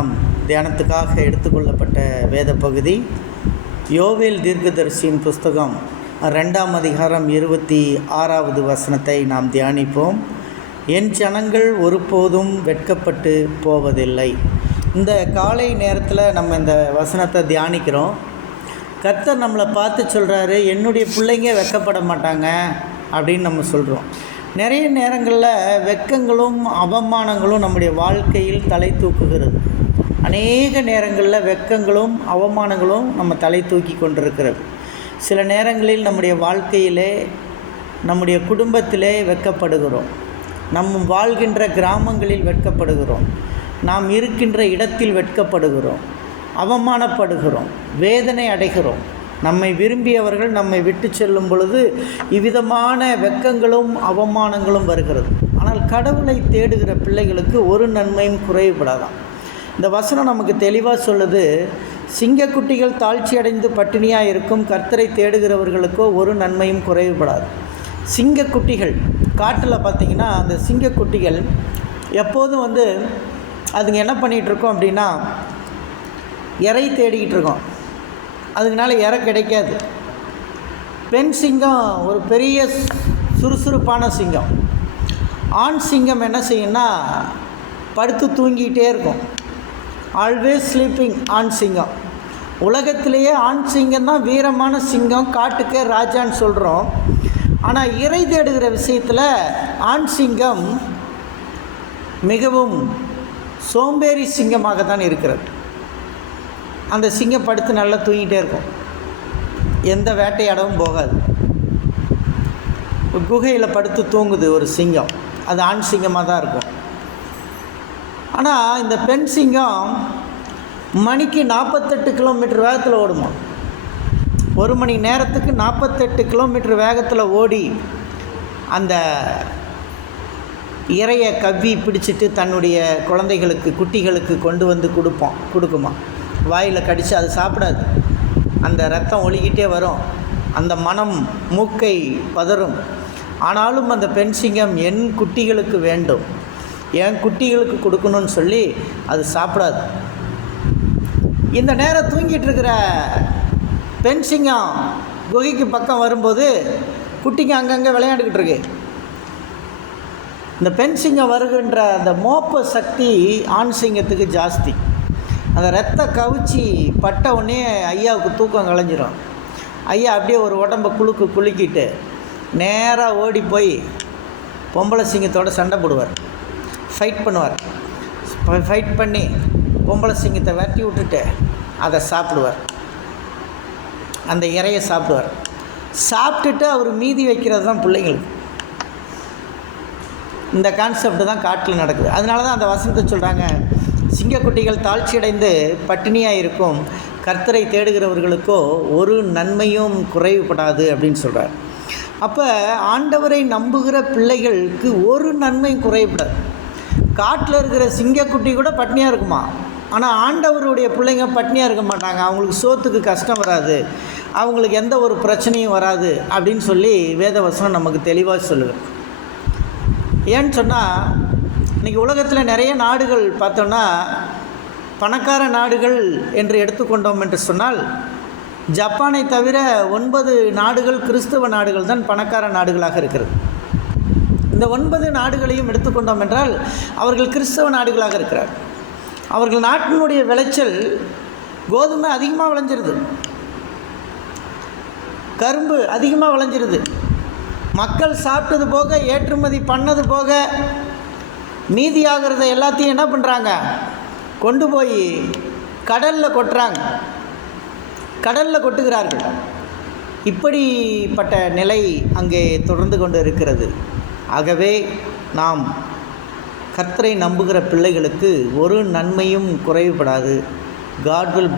நாம் தியானத்துக்காக எடுத்துக்கொள்ளப்பட்ட வேத பகுதி யோவேல் தீர்க்கதரிசியின் புஸ்தகம் 2ஆம் அதிகாரம் 26வது வசனத்தை நாம் தியானிப்போம். என் ஜனங்கள் ஒருபோதும் வெட்கப்பட்டு போவதில்லை. இந்த காலை நேரத்தில் நம்ம இந்த வசனத்தை தியானிக்கிறோம். கர்த்தர் நம்மளை பார்த்து சொல்கிறாரு, என்னுடைய பிள்ளைங்க வெட்கப்பட மாட்டாங்க அப்படின்னு நம்ம சொல்கிறோம். நிறைய நேரங்களில் வெட்கங்களும் அவமானங்களும் நம்முடைய வாழ்க்கையில் தலை தூக்குகிறது. அநேக நேரங்களில் வெட்கங்களும் அவமானங்களும் நம்ம தலை தூக்கி கொண்டிருக்கிறது. சில நேரங்களில் நம்முடைய வாழ்க்கையிலே, நம்முடைய குடும்பத்திலே வெட்கப்படுகிறோம். நம் வாழ்கின்ற கிராமங்களில் வெட்கப்படுகிறோம். நாம் இருக்கின்ற இடத்தில் வெட்கப்படுகிறோம், அவமானப்படுகிறோம், வேதனை அடைகிறோம். நம்மை விரும்பியவர்கள் நம்மை விட்டு செல்லும் பொழுது இவ்விதமான வெட்கங்களும் அவமானங்களும் வருகிறது. ஆனால் கடவுளை தேடுகிற பிள்ளைகளுக்கு ஒரு நன்மையும் குறைவுபடாதான். இந்த வசனம் நமக்கு தெளிவாக சொல்லுது, சிங்கக்குட்டிகள் தாழ்ச்சி அடைந்து பட்டினியாக இருக்கும், கர்த்தரை தேடுகிறவர்களுக்கோ ஒரு நன்மையும் குறைவுபடாது. சிங்கக்குட்டிகள் காட்டில் பார்த்திங்கன்னா, அந்த சிங்கக்குட்டிகள் எப்போதும் அதுங்க என்ன பண்ணிகிட்ருக்கோம் அப்படின்னா, இறை தேடிக்கிட்டு இருக்கோம். அதுக்குனால இறை கிடைக்காது. பெண் சிங்கம் ஒரு பெரிய சுறுசுறுப்பான சிங்கம். ஆண் சிங்கம் என்ன செய்யும்னா படுத்து தூங்கிக்கிட்டே இருக்கும். ஆல்வேஸ் ஸ்லீப்பிங் ஆண் சிங்கம். உலகத்திலேயே ஆண் சிங்கம் தான் வீரமான சிங்கம், காட்டுக்கே ராஜான்னு சொல்கிறோம். ஆனால் இறை தேடுகிற விஷயத்தில் ஆண் சிங்கம் மிகவும் சோம்பேறி சிங்கமாக தான் இருக்கிறது. அந்த சிங்கம் படுத்து நல்லா தூங்கிட்டே இருக்கும், எந்த வேட்டையாடவும் போகாது. குகையில் படுத்து தூங்குது ஒரு சிங்கம், அது ஆண் சிங்கமாக தான் இருக்கும். ஆனால் இந்த பெண் சிங்கம் மணிக்கு 48 கிலோமீட்டர் வேகத்தில் ஓடுமா. ஒரு மணி நேரத்துக்கு 48 கிலோமீட்டர் வேகத்தில் ஓடி அந்த இறையை கவ்வி பிடிச்சிட்டு தன்னுடைய குழந்தைகளுக்கு, குட்டிகளுக்கு கொண்டு வந்து கொடுக்குமா. வாயில் கடித்து அது சாப்பிடாது. அந்த ரத்தம் ஒழுகிட்டே வரும், அந்த மனம் மூக்கை பதறும். ஆனாலும் அந்த பெண் சிங்கம் என் குட்டிகளுக்கு வேண்டும், என் குட்டிகளுக்கு கொடுக்கணும்னு சொல்லி அது சாப்பிடாது. இந்த நேரம் தூங்கிட்டு இருக்கிற பெண் சிங்கம் குகைக்கு பக்கம் வரும்போது குட்டிங்க அங்கங்கே விளையாண்டுக்கிட்டு இருக்கு. இந்த பெண் சிங்கம் வருகின்ற அந்த மோப்ப சக்தி ஆண் சிங்கத்துக்கு ஜாஸ்தி. அந்த ரத்த கவிச்சி பட்ட உடனே ஐயாவுக்கு தூக்கம் கலைஞ்சிரும். ஐயா அப்படியே ஒரு உடம்பை குலுக்கிட்டு நேராக ஓடி போய் பொம்பளை சிங்கத்தோடு சண்டை போடுவார், ஃபைட் பண்ணுவார். ஃபைட் பண்ணி பொம்பளை சிங்கத்தை வெட்டி விட்டுட்டு அதை சாப்பிடுவார், அந்த இறையை சாப்பிடுவார். சாப்பிட்டுட்டு அவர் மீதி வைக்கிறது தான் பிள்ளைங்களுக்கு. இந்த கான்செப்ட் தான் காட்டில் நடக்குது. அதனால தான் அந்த வசனத்தை சொல்கிறாங்க, சிங்கக்குட்டிகள் தாழ்ச்சியடைந்து பட்டினியாக இருக்கும், கர்த்தரை தேடுகிறவர்களுக்கோ ஒரு நன்மையும் குறைவுபடாது அப்படின்னு சொல்கிறார். அப்போ ஆண்டவரை நம்புகிற பிள்ளைகளுக்கு ஒரு நன்மையும் குறைவுபடாது. காட்டில் இருக்கிற சிங்கக்குட்டி கூட பட்டினியாக இருக்குமா, ஆனால் ஆண்டவருடைய பிள்ளைங்க பட்டினியாக இருக்க மாட்டாங்க. அவங்களுக்கு சோத்துக்கு கஷ்டம் வராது, அவங்களுக்கு எந்த ஒரு பிரச்சனையும் வராது அப்படின்னு சொல்லி வேதவசனம் நமக்கு தெளிவாக சொல்லுது. ஏன்னு சொன்னால், இன்றைக்கி உலகத்தில் நிறைய நாடுகள் பார்த்தோன்னா பணக்கார நாடுகள் என்று எடுத்துக்கொண்டோம் என்று சொன்னால், ஜப்பானை தவிர 9 நாடுகள் கிறிஸ்தவ நாடுகள் தான் பணக்கார நாடுகளாக இருக்கிறது. இந்த 9 நாடுகளையும் எடுத்துக்கொண்டோம் என்றால் அவர்கள் கிறிஸ்தவ நாடுகளாக இருக்கிறார். அவர்கள் நாட்டினுடைய விளைச்சல் கோதுமை அதிகமாக விளைஞ்சிருது, கரும்பு அதிகமாக விளைஞ்சிருது. மக்கள் சாப்பிட்டது போக, ஏற்றுமதி பண்ணது போக மீதியாகிறத எல்லாத்தையும் என்ன பண்ணுறாங்க, கொண்டு போய் கடலில் கொட்டுறாங்க, கடலில் கொட்டுகிறார்கள். இப்படிப்பட்ட நிலை அங்கே தொடர்ந்து கொண்டு இருக்கிறது. ஆகவே நாம் கர்த்தரை நம்புகிற பிள்ளைகளுக்கு ஒரு நன்மையும் குறைவுபடாது. God will